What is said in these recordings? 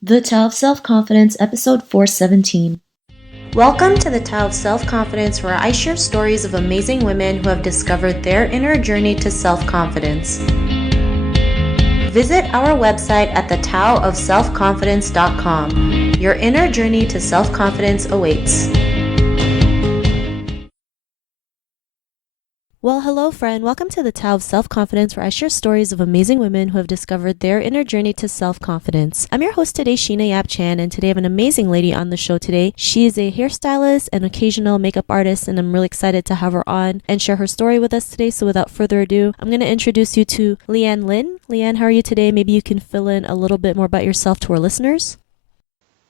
The Tao of Self-Confidence, episode 417. Welcome to the Tao of Self-Confidence, where I share stories of amazing women who have discovered their inner journey to self-confidence. Visit our website at thetaoofselfconfidence.com. Your inner journey to self-confidence awaits. Well, hello, friend. Welcome to the Tao of Self-Confidence, where I share stories of amazing women who have discovered their inner journey to self-confidence. I'm your host today, Sheena Yap Chan, and today I have an amazing lady on the show today. She is a hairstylist and occasional makeup artist, and I'm really excited to have her on and share her story with us today. So without further ado, I'm going to introduce you to Lianne Lin. Lianne, how are you today? Maybe you can fill in a little bit more about yourself to our listeners.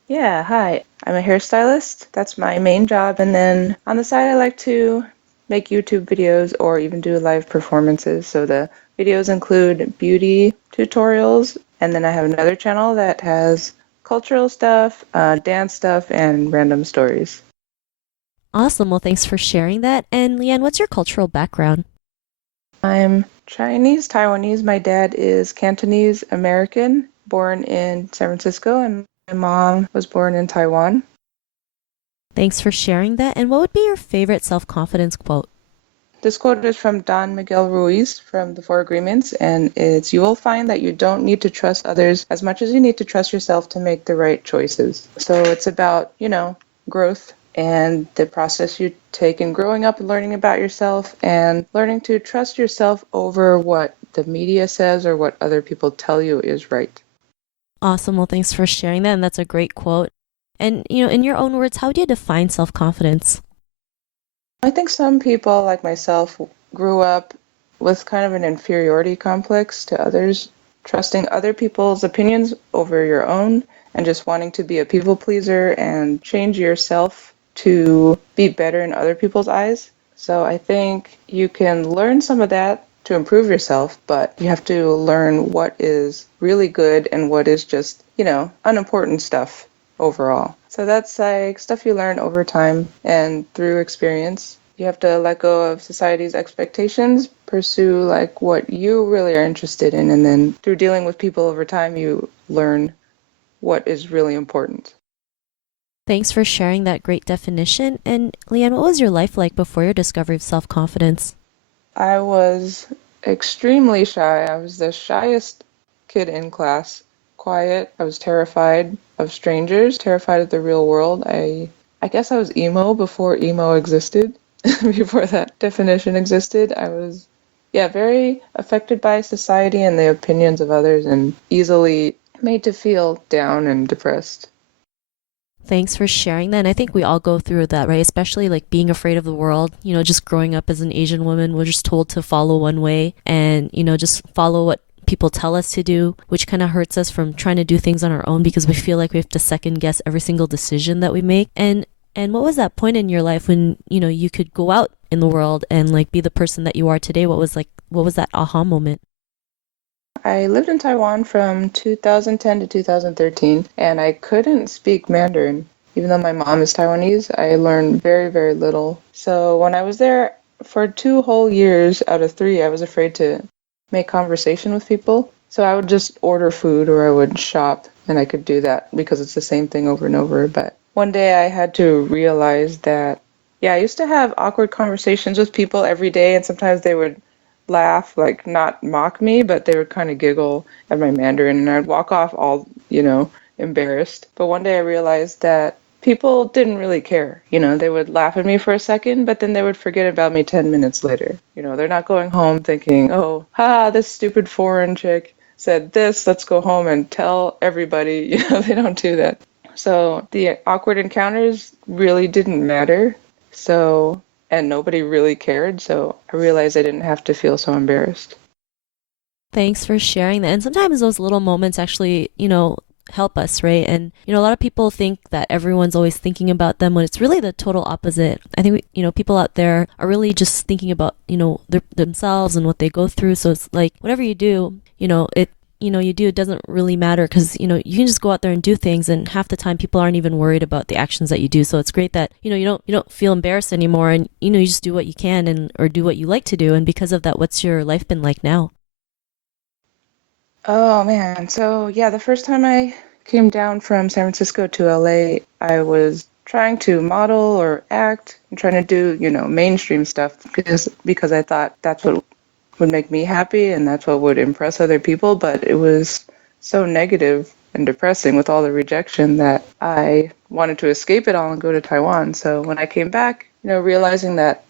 Yeah, hi. I'm a hairstylist. That's my main job. And then on the side, I like to make YouTube videos or even do live performances. So the videos include beauty tutorials. And then I have another channel that has cultural stuff, dance stuff, and random stories. Awesome. Well, thanks for sharing that. And Lianne, what's your cultural background? I'm Chinese, Taiwanese. My dad is Cantonese American, born in San Francisco, and my mom was born in Taiwan. Thanks for sharing that. And what would be your favorite self-confidence quote? This quote is from Don Miguel Ruiz from The Four Agreements, and it's, "You will find that you don't need to trust others as much as you need to trust yourself to make the right choices." So it's about, growth and the process you take in growing up and learning about yourself and learning to trust yourself over what the media says or what other people tell you is right. Awesome. Well, thanks for sharing that. And that's a great quote. And, in your own words, how do you define self-confidence? I think some people, like myself, grew up with kind of an inferiority complex to others, trusting other people's opinions over your own, and just wanting to be a people pleaser and change yourself to be better in other people's eyes. So I think you can learn some of that to improve yourself, but you have to learn what is really good and what is just, unimportant stuff overall. So that's like stuff you learn over time and through experience. You have to let go of society's expectations, pursue like what you really are interested in, and then through dealing with people over time, you learn what is really important. Thanks for sharing that great definition. And Lianne, what was your life like before your discovery of self-confidence? I was extremely shy. I was the shyest kid in class. Quiet. I was terrified of strangers, terrified of the real world. I guess I was emo before emo existed, before that definition existed. I was, very affected by society and the opinions of others and easily made to feel down and depressed. Thanks for sharing that. And I think we all go through that, right? Especially like being afraid of the world, just growing up as an Asian woman, we're just told to follow one way and, just follow what people tell us to do, which kind of hurts us from trying to do things on our own because we feel like we have to second guess every single decision that we make. And what was that point in your life when, you could go out in the world and like be the person that you are today? What was that aha moment? I lived in Taiwan from 2010 to 2013, and I couldn't speak Mandarin. Even though my mom is Taiwanese, I learned very, very little. So when I was there for 2 whole years out of 3, I was afraid to make conversation with people. So I would just order food or I would shop, and I could do that because it's the same thing over and over. But one day I had to realize that, I used to have awkward conversations with people every day, and sometimes they would laugh, like not mock me, but they would kind of giggle at my Mandarin, and I'd walk off all, embarrassed. But one day I realized that people didn't really care. They would laugh at me for a second, but then they would forget about me 10 minutes later. They're not going home thinking, oh, this stupid foreign chick said this, let's go home and tell everybody. They don't do that. So the awkward encounters really didn't matter. And nobody really cared, so I realized I didn't have to feel so embarrassed. Thanks for sharing that. And sometimes those little moments actually, help us, right? And, a lot of people think that everyone's always thinking about them when it's really the total opposite. I think, people out there are really just thinking about, themselves and what they go through. So it's like, whatever you do, it doesn't really matter because, you can just go out there and do things. And half the time people aren't even worried about the actions that you do. So it's great that, you don't feel embarrassed anymore and, you just do what you can or do what you like to do. And because of that, what's your life been like now? Oh man, so the first time I came down from San Francisco to LA, I was trying to model or act and trying to do, mainstream stuff because I thought that's what would make me happy and that's what would impress other people. But it was so negative and depressing with all the rejection that I wanted to escape it all and go to Taiwan. So when I came back, realizing that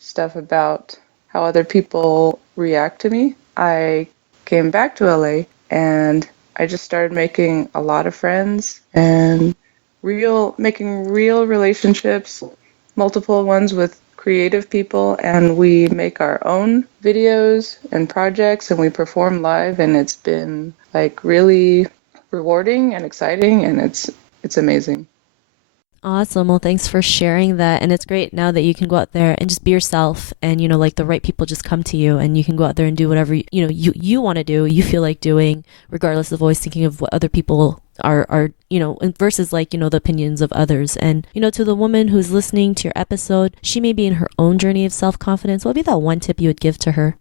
stuff about how other people react to me, I came back to LA and I just started making a lot of friends and making real relationships, multiple ones with creative people, and we make our own videos and projects and we perform live, and it's been like really rewarding and exciting, and it's amazing. Awesome. Well, thanks for sharing that. And it's great now that you can go out there and just be yourself and, like the right people just come to you and you can go out there and do whatever, you want to do, you feel like doing, regardless of always thinking of what other people are, versus like, the opinions of others. And, to the woman who's listening to your episode, she may be in her own journey of self-confidence. What would be that one tip you would give to her?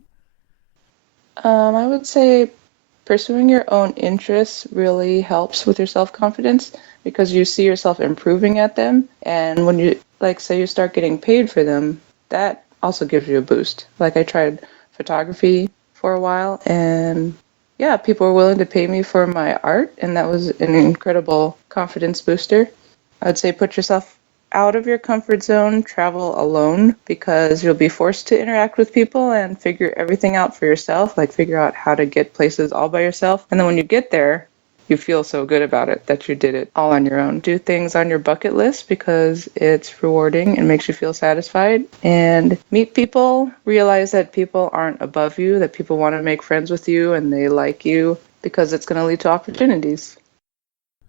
I would say pursuing your own interests really helps with your self-confidence because you see yourself improving at them. And when you, say you start getting paid for them, that also gives you a boost. Like I tried photography for a while and yeah, people were willing to pay me for my art. And that was an incredible confidence booster. I'd say put yourself out of your comfort zone, travel alone because you'll be forced to interact with people and figure everything out for yourself, like figure out how to get places all by yourself. And then when you get there, you feel so good about it that you did it all on your own. Do things on your bucket list because it's rewarding and makes you feel satisfied. And meet people, realize that people aren't above you, that people want to make friends with you and they like you because it's going to lead to opportunities.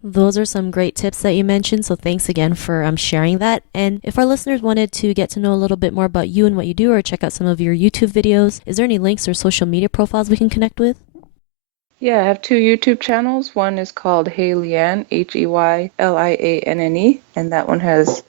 Those are some great tips that you mentioned, so thanks again for sharing that. And if our listeners wanted to get to know a little bit more about you and what you do or check out some of your YouTube videos, is there any links or social media profiles we can connect with? Yeah, I have 2 YouTube channels. One is called Hey Lianne, HeyLianne, and that one has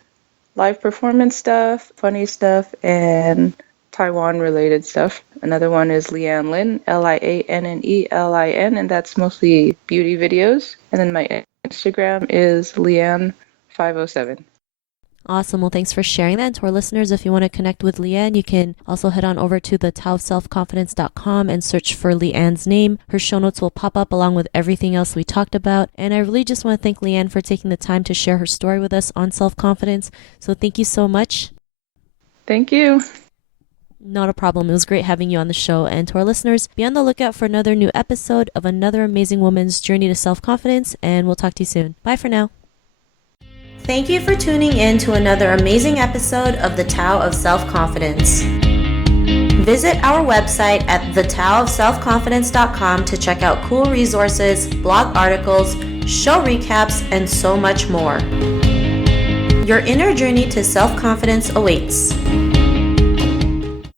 live performance stuff, funny stuff, and Taiwan-related stuff. Another one is Lianne Lin, Liannelin, and that's mostly beauty videos. And then my Instagram is Lianne507. Awesome. Well, thanks for sharing that. And to our listeners, if you want to connect with Lianne, you can also head on over to the taoofselfconfidence.com and search for Lianne's name. Her show notes will pop up along with everything else we talked about. And I really just want to thank Lianne for taking the time to share her story with us on self-confidence. So thank you so much. Thank you. Not a problem. It was great having you on the show. And to our listeners, be on the lookout for another new episode of another amazing woman's journey to self-confidence. And we'll talk to you soon. Bye for now. Thank you for tuning in to another amazing episode of The Tao of Self-Confidence. Visit our website at thetaoofselfconfidence.com to check out cool resources, blog articles, show recaps, and so much more. Your inner journey to self-confidence awaits.